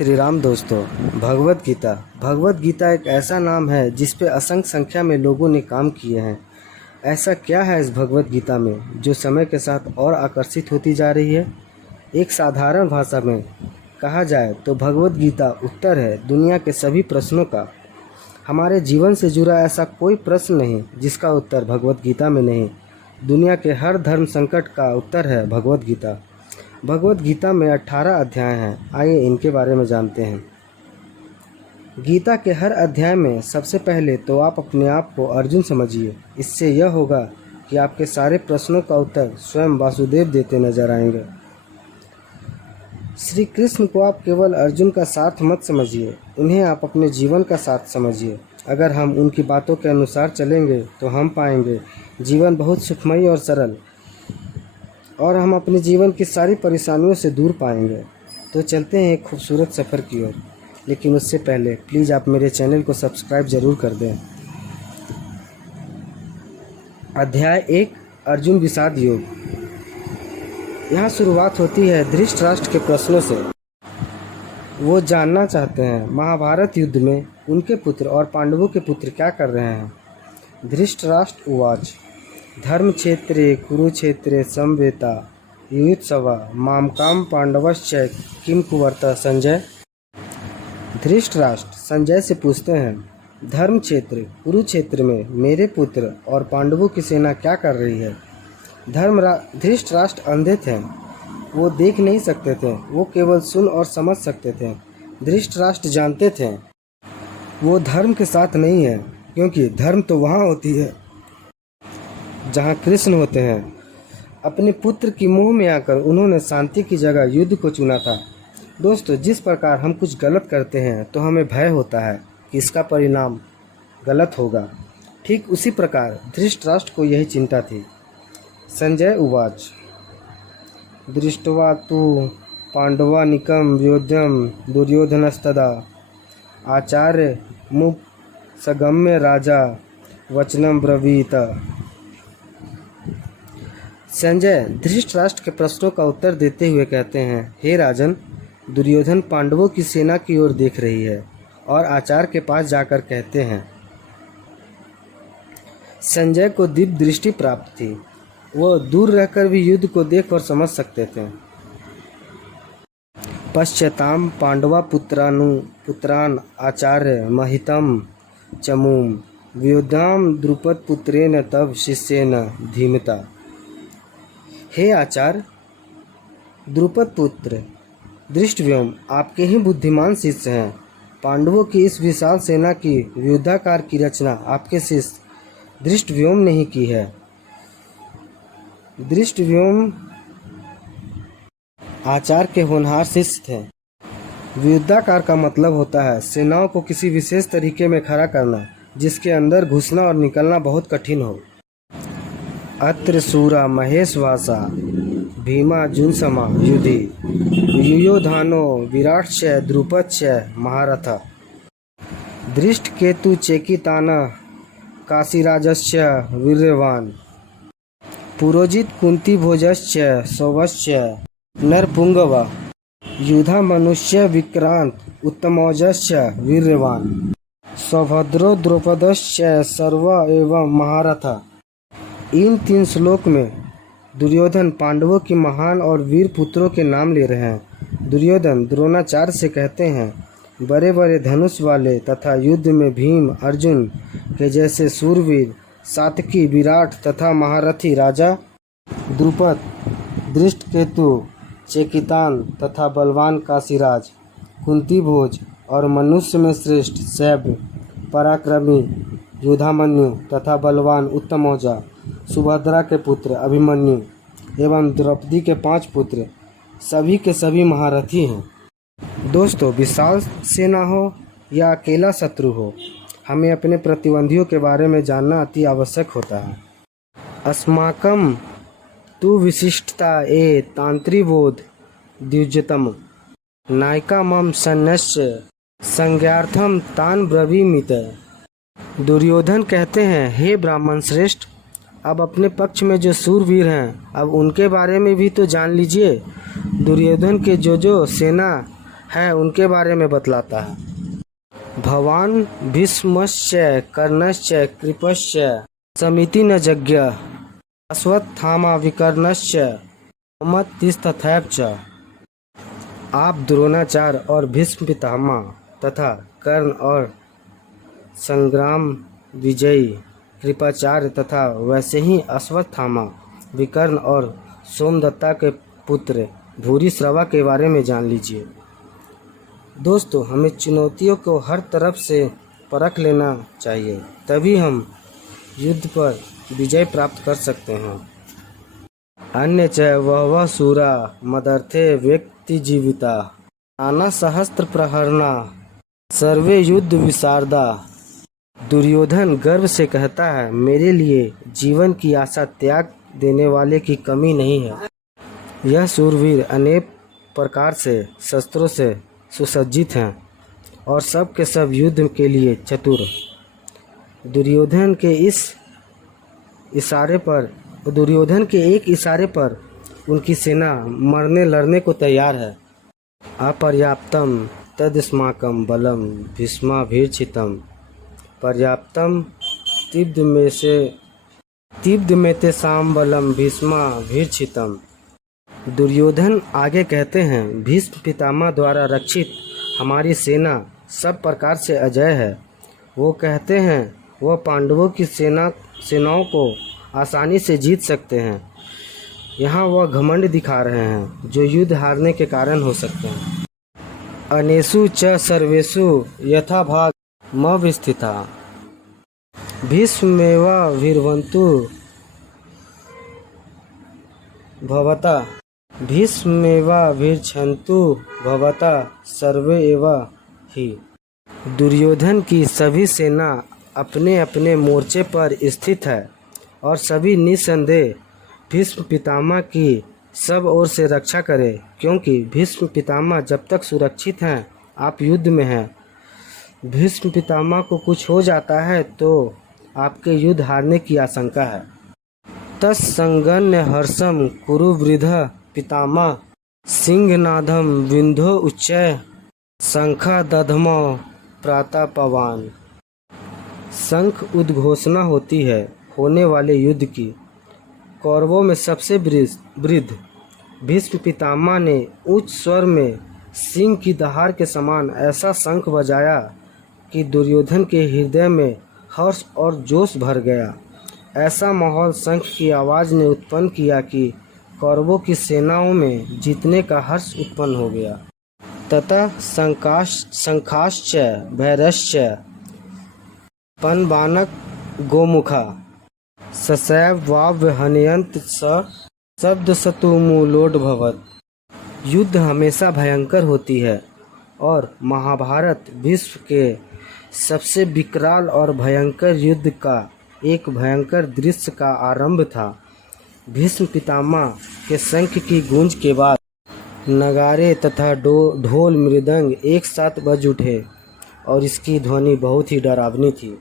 श्री राम दोस्तों, भगवत गीता एक ऐसा नाम है जिस पे असंख्य संख्या में लोगों ने काम किए हैं। ऐसा क्या है इस भगवत गीता में जो समय के साथ और आकर्षित होती जा रही है? एक साधारण भाषा में कहा जाए तो भगवत गीता उत्तर है दुनिया के सभी प्रश्नों का। हमारे जीवन से जुड़ा ऐसा कोई प्रश्न नहीं जिसका उत्तर भगवत गीता में नहीं। दुनिया के हर धर्म संकट का उत्तर है भगवत गीता। भगवत गीता में 18 अध्याय हैं। आइए इनके बारे में जानते हैं। गीता के हर अध्याय में सबसे पहले तो आप अपने आप को अर्जुन समझिए। इससे यह होगा कि आपके सारे प्रश्नों का उत्तर स्वयं वासुदेव देते नजर आएंगे। श्री कृष्ण को आप केवल अर्जुन का साथ मत समझिए, उन्हें आप अपने जीवन का साथ समझिए। अगर हम उनकी बातों के अनुसार चलेंगे तो हम पाएंगे जीवन बहुत सुखमय और सरल, और हम अपने जीवन की सारी परेशानियों से दूर पाएंगे। तो चलते हैं एक खूबसूरत सफ़र की ओर, लेकिन उससे पहले प्लीज़ आप मेरे चैनल को सब्सक्राइब ज़रूर कर दें। अध्याय 1, अर्जुन विषाद योग। यहाँ शुरुआत होती है धृतराष्ट्र के प्रश्नों से। वो जानना चाहते हैं महाभारत युद्ध में उनके पुत्र और पांडवों के पुत्र क्या कर रहे हैं। धृतराष्ट्र उवाच धर्मक्षेत्रे कुरुक्षेत्रे समवेता युयुत्सवा मामकाम पांडवश्च किम कुर्वतः संजय। धृतराष्ट्र संजय से पूछते हैं धर्म क्षेत्र कुरुक्षेत्र में मेरे पुत्र और पांडवों की सेना क्या कर रही है। धृतराष्ट्र अंधे थे, वो देख नहीं सकते थे, वो केवल सुन और समझ सकते थे। धृतराष्ट्र जानते थे वो धर्म के साथ नहीं है, क्योंकि धर्म तो वहाँ होती है जहाँ कृष्ण होते हैं। अपने पुत्र की मोह में आकर उन्होंने शांति की जगह युद्ध को चुना था। दोस्तों, जिस प्रकार हम कुछ गलत करते हैं तो हमें भय होता है कि इसका परिणाम गलत होगा, ठीक उसी प्रकार धृतराष्ट्र को यही चिंता थी। संजय उवाच दृष्ट्वा तु पांडवानिकं व्योध्यं दुर्योधनस्तदा आचार्य मुख सगम्य राजा वचनम ब्रवीत। संजय धृतराष्ट्र के प्रश्नों का उत्तर देते हुए कहते हैं, हे राजन, दुर्योधन पांडवों की सेना की ओर देख रही है और आचार्य के पास जाकर कहते हैं। संजय को दिव्य दृष्टि प्राप्त थी, वो दूर रहकर भी युद्ध को देख और समझ सकते थे। पश्चाताम पांडवा पुत्रान आचार्य महितम चमूम व्योधाम द्रुपद पुत्रेण तब शिष्येन धीमता। हे आचार्य, द्रुपद पुत्र दृष्टव्योम आपके ही बुद्धिमान शिष्य हैं। पांडवों की इस विशाल सेना की युद्धाकार की रचना आपके शिष्य दृष्टव्योम ने ही की है। दृष्टव्योम आचार्य के होनहार शिष्य थे। युद्धाकार का मतलब होता है सेनाओं को किसी विशेष तरीके में खड़ा करना जिसके अंदर घुसना और निकलना बहुत कठिन हो। अत्र सूरा महेशवासा भीमा जुनसमा युधि युयोधानो विराट्च द्रुपदश्च महारथा दृष्टकेतु चेकिताना काशीराजश्च वीर्यवान पुरोजित कुंती भोजश्च सौवश्च नरपुंगवा युधा मनुष्य विक्रांत उत्तमौजश्च वीर्यवान सौभद्रो द्रौपदश्च सर्व एवं महारथा। इन 3 श्लोक में दुर्योधन पांडवों की महान और वीर पुत्रों के नाम ले रहे हैं। दुर्योधन द्रोणाचार्य से कहते हैं, बड़े बड़े धनुष वाले तथा युद्ध में भीम अर्जुन के जैसे सूरवीर सात्विकी विराट तथा महारथी राजा द्रुपद दृष्टकेतु चेकितान तथा बलवान काशीराज कुंती भोज और मनुष्य में श्रेष्ठ सैभ पराक्रमी युधामन्यु तथा बलवान उत्तमौजा सुभद्रा के पुत्र अभिमन्यु एवं द्रौपदी के 5 पुत्र सभी के सभी महारथी हैं। दोस्तों, विशाल सेना हो या अकेला शत्रु हो, हमें अपने प्रतिद्वंदियों के बारे में जानना अति आवश्यक होता है। अस्माकं तु विशिष्टता ए तांत्रिबोध द्विजतम नायिका मम सन्नस्य संज्ञार्थम तान ब्रवीमित। दुर्योधन कहते हैं, हे ब्राह्मण श्रेष्ठ, अब अपने पक्ष में जो सूरवीर हैं अब उनके बारे में भी तो जान लीजिए। दुर्योधन के जो सेना है उनके बारे में बतलाता है। भवान भीष्मस्य कर्णस्य कृपस्य समिति न जज्ञ अश्वत्थामा विकर्णस्य ममतिस्तथैव च। आप द्रोणाचार्य और भीष्म पितामह तथा कर्ण और संग्राम विजयी कृपाचार्य तथा वैसे ही अश्वत्थामा विकर्ण और सोमदत्ता के पुत्र भूरिश्रवा के बारे में जान लीजिए। दोस्तों, हमें चुनौतियों को हर तरफ से परख लेना चाहिए, तभी हम युद्ध पर विजय प्राप्त कर सकते हैं। अन्य च वह सूरा मदर्थे व्यक्ति जीविता नाना सहस्त्र प्रहरणा सर्वे युद्ध विशारदा। दुर्योधन गर्व से कहता है, मेरे लिए जीवन की आशा त्याग देने वाले की कमी नहीं है। यह शूरवीर अनेक प्रकार से शस्त्रों से सुसज्जित हैं और सब के सब युद्ध के लिए चतुर। दुर्योधन के एक इशारे पर उनकी सेना मरने लड़ने को तैयार है। अपर्याप्तम तदस्माकं बलम भीष्माभिरचितम पर्याप्तम तिब्द में तेषां बलम भीष्माभिरचितम। दुर्योधन आगे कहते हैं, भीष्म पितामह द्वारा रक्षित हमारी सेना सब प्रकार से अजय है। वो कहते हैं वह पांडवों की सेनाओं को आसानी से जीत सकते हैं। यहाँ वह घमंड दिखा रहे हैं जो युद्ध हारने के कारण हो सकते हैं। अनेषु च सर्वेषु यथाभाग मवस्थिता भीष्मेवाभिर्वन्तु भवता भीष्मेवाभिर्छन्तु भवता सर्वे एव ही। दुर्योधन की सभी सेना अपने अपने मोर्चे पर स्थित है और सभी निसंदेह भीष्म पितामह की सब ओर से रक्षा करें, क्योंकि भीष्म पितामह जब तक सुरक्षित हैं आप युद्ध में हैं। भीष्म पितामह को कुछ हो जाता है तो आपके युद्ध हारने की आशंका है। तत्संगन्य हर्षम कुरु वृद्ध पितामह सिंहनादम विंधो उच्चय शंखा दधमो प्रातापवान। शंख उद्घोषणा होती है होने वाले युद्ध की। कौरवों में सबसे वृद्ध भीष्म पितामह ने उच्च स्वर में सिंह की दहाड़ के समान ऐसा शंख बजाया कि दुर्योधन के हृदय में हर्ष और जोश भर गया। ऐसा माहौल शंख की आवाज़ ने उत्पन्न किया कि कौरवों की सेनाओं में जीतने का हर्ष उत्पन्न हो गया। ततः शंखाश्च भैरश्च पनबानक गोमुखा ससैव वाव्य हनयंत शब्द शतुमूलोद्भवत्। युद्ध हमेशा भयंकर होती है और महाभारत विश्व के सबसे विकराल और भयंकर युद्ध का एक भयंकर दृश्य का आरंभ था। भीष्म पितामह के शंख की गूंज के बाद नगारे तथा ढोल मृदंग एक साथ बज उठे और इसकी ध्वनि बहुत ही डरावनी थी।